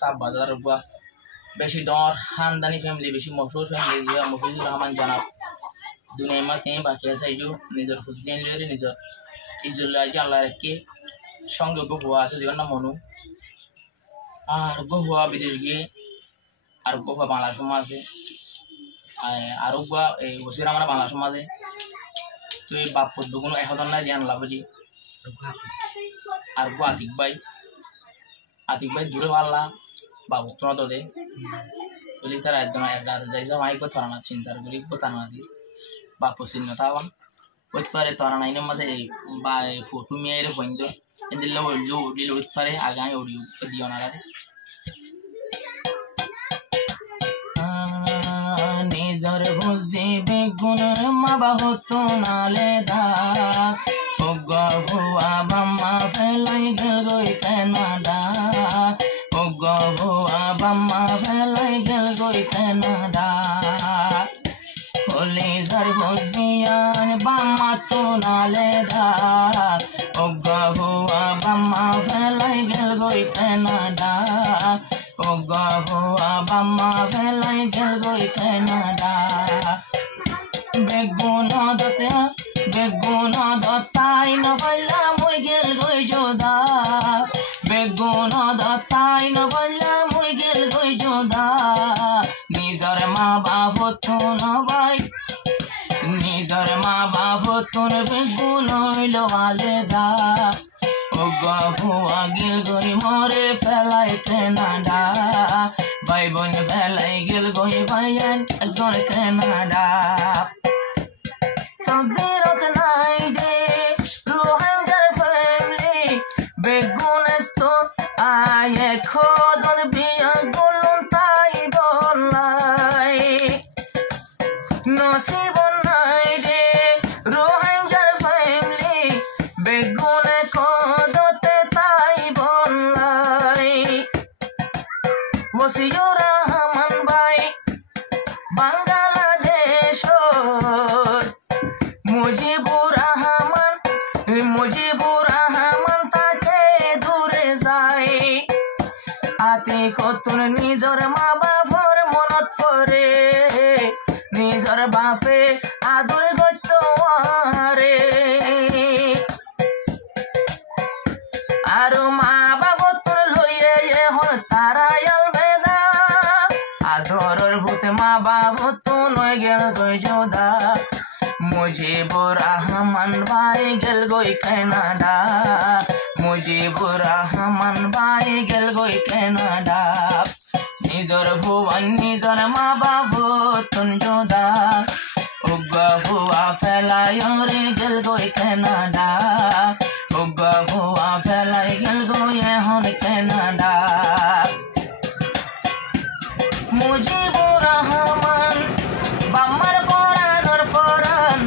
sub বাজার বুয়া বেশি ডর খানদানি ফ্যামিলি বেশি মশহুর ফ্যামিলি যে মফিজুর রহমান জানাব দুনিয়া মা তেই বাকি আছে এই নিজের খুঁজছেন লইরে নিজের ইজুল্লাহ আল্লাহ রেখে সঙ্গে গুয়া আছে যেমন না মনু আর গুয়া বিদেশ গিয়ে আর গুয়া বাংলা সমাজ আছে আর গুয়া এই বসির আমার বাংলা সমাজে তো এই বাপ পদ্ম কোনো এখন নাই জ্ঞান লাভ বলি আর গো আতিক ভাই দূরে পাল্লা বাবু তোমার তো দে বলি তারা একদম যাইছে মাইক থরানা চিন্তার বলি গোতানা দি বাপু চিন্তা হওয়ান ওই পারে থরানা ইনের মাঝে বা ফটো মেয়ের বন্ধ এদিন উড়িল ওই পারে আগায় উড়ি দিও না রে নিজর বুঝি বেগুন মা বাবু তো নালে দা ভুয়া বাম্মা ফেলাই গেল গই কানাডা ভুয়া বাম্মা ফেলাই গেল গই কানাডা হলি যার বুঝিয়ান বাম্মা তো নালে দা ভুয়া বাম্মা ফেলাই গেল গই কানাডা ভুয়া বাম্মা ফেলাই গেল গই কানাডা বেগুন দতাই না বললা মই গেল গই যোদা বেগুন দতাই না বললা মই গেল গই যোদা নিজর মা বাপ তুন ভাই নিজর মা বাপ তুন বেগুন হইল আলেদা ও ভুয়া গেল গই মরে ফেলাই কানাডা ভাই বোন ফেলাই গেল গই ভাইয়ান একজন Canada Tadirat naide Rohingya family Begunesto aye khodon biya golun tai bolai Nasibon naide Rohingya family Begune khodote tai bolai Wasiyur Rahman bhai Bangladesh Mujibur Rahman তাকে দূরে যায় আতি কতুন নিজর মা বাপর মনত পরে নিজর বাপে আদর গত রে আর মা বাপ তোর লইয়ে এখন তারা আলবেদা আদরের ভূতে মা বাপ তো নয় গেল গই যোদা মুজিবুর রহমান ভাই গেল গই কানাডা মুজিবুর রহমান ভাই গেল গই কানাডা নিজর ভুবন নিজর মা বাবু তুন যোদা উগা ভুয়া ফেলাই রে গেল গই কানাডা উগা ভুয়া ফেলাই গেল গই এখন কানাডা মুজিবুর রহমান বাম্মার পরানোর পরান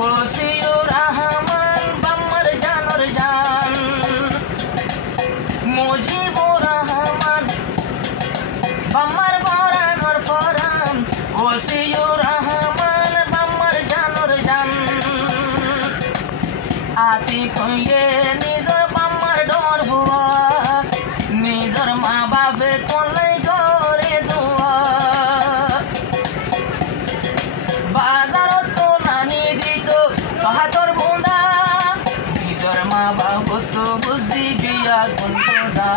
ওসিউর রহমান বাম্মার জানোর জান মুজিবুর রহমান বাম্মার পরানোর পরান ওসিউর রহমান বাম্মার জানোর জান আতি কইয়ে নিজর বাম্মার ডর ভুয়া নিজর মা বাপে কোলাই করে দুয়া বাজারত তো নানি দিত সহাতর বুন্দা নিজর মা বাবু তো বুঝি বিয়া গুন্দা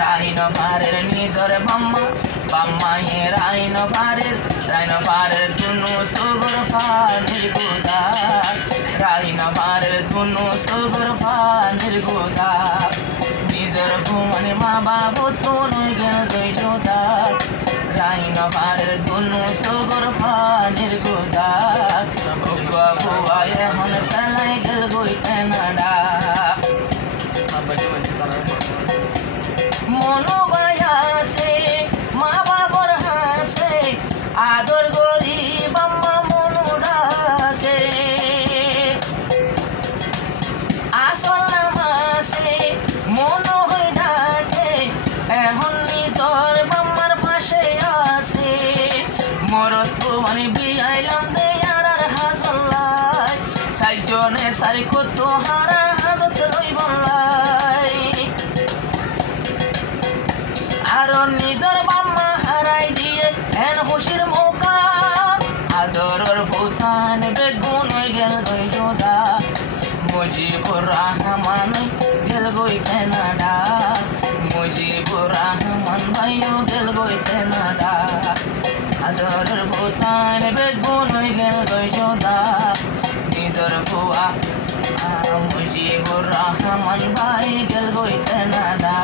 রাইন পারের নিজর বাম্মা বাম্মা হে রাইন পারের দুনু সুগর ফানির গোদা রাইন পারের দুনু সুগর ফানির গোদা নিজর ভুমন মা বাবু তো নয় গেল গই যোদা রাইন পারের দুনু সুগর ফানির গোদা ভুয়া ভুয়া এখন ফেলাই গেল গই কানাডা মনো বায়াসে মা বাবর হাসে আদর গরি বাম্মা মনু ডাকে আসল নামাসে মনো হয়ে ডাকে এখন নিজর বাম্মার পাশে আসে মরত মানে বিয়াইলাম দে আর হাসল্লাই সাইজনে সারি কত হারা হালত রই আরো নিজর বাম্মা হারাই দিয়ে এন খুশির মৌকা আদরর ফুতান বেগুন গেল গই জোদা মুজিবুর রহমান গেল গই কানাডা মুজিবুর রহমান ভাইও গেল গই কানাডা আদরর ফুতান বেগুন গেল গই জোদা নিজর ফুয়া মুজিবুর রহমান ভাই গেল গই কানাডা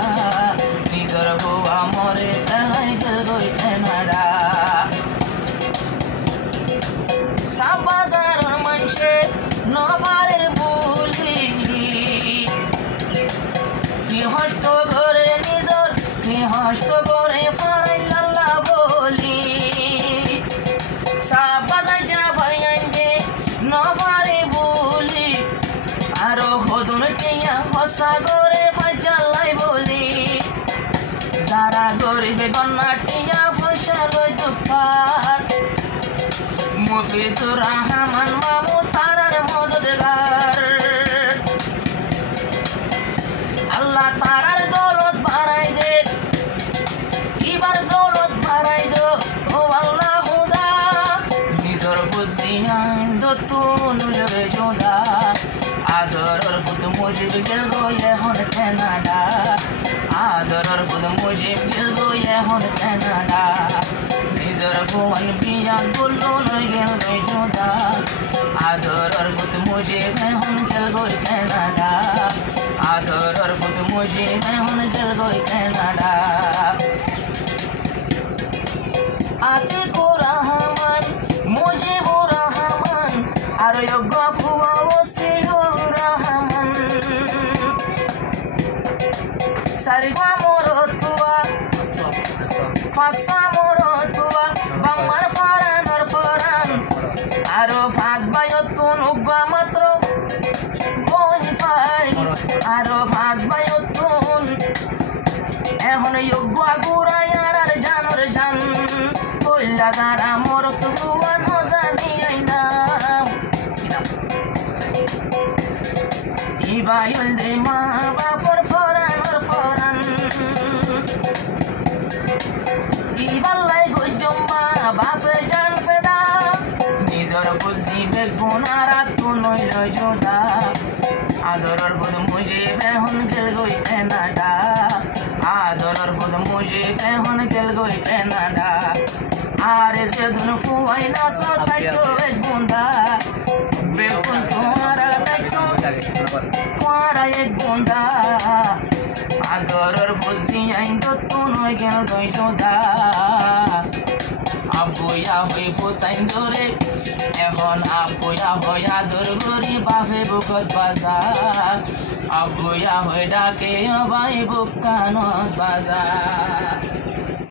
নিজর ফুয়া মরে ফেলাই গেল গই কানাডা সাবাজার মানুষে নবারের বলি কি হস্ত করে নিজর কি হস্ত করে ফারাইল্লাহ বলি সাবাজার যা ভাইয়াঙ্গে নবারে বলি আরো হদুন টিয়া হসা করে ফাজালাই বলি যারা গরিব গন্না টিয়া পয়সা লই দুঃখার মুফিজুর রহমান মামু তারার মদদগার আল্লাহ তারার দৌলত বাড়াই দে এবার দৌলত বাড়াই দো ও আল্লাহ খুদা নিজর বুঝিয়ান দতুন লরে জোদা আদরর ফুত মুজিব গেল গো এখন কানাডা আদরর ফুত মুজিব গেল গো এখন কানাডা নিজর ফুয়ান বিয়া গুলো নই গেল গই জোদা আদরর ফুত মুজিব এখন গেল গই কানাডা আদরর ফুত মুজিব এখন গেল গই কানাডা আতিকুর রহমান মুজিবুর রহমান আর যোগ্য ফুয়া ওসিউর রহমান সারিগা মরতুয়া ফাসা মরতুয়া বাংলার ফরানোর ফরান আরো ফাঁস বায়তুন উগা মাত্র বইফাই আরো ফাঁস বায়তুন এখন যোগ্য গুড়াই আর জানোর জান কইলা যারা মরত ফুয়া নজানি আইনাম ইবাইল দে মা বাপর ফরানোর ফরান ইবাল্লাই গজম্মা বাপে জান ফেদা নিজর বুঝি বেগুন আর আত্ম নইল জোদা আদরর ফুদ মুজিব এখন গেল গই কানাডা আদরর ফুদ মুজিব এখন গেল গই কানাডা আর যে দুন ফুয়াই না সতাইতো এক বুন্দা বেগুন তোমারা দাইতো তোমারা এক বুন্দা আদরর ফুজি আইন দত্তু নই গেল গই জোদা আবুয়া হই ফুতাইন ধরে এখন আবুয়া হই আদর গরি বাফে বুকত বাজার আবুয়া হই ডাকে ভাই বুকানত বাজার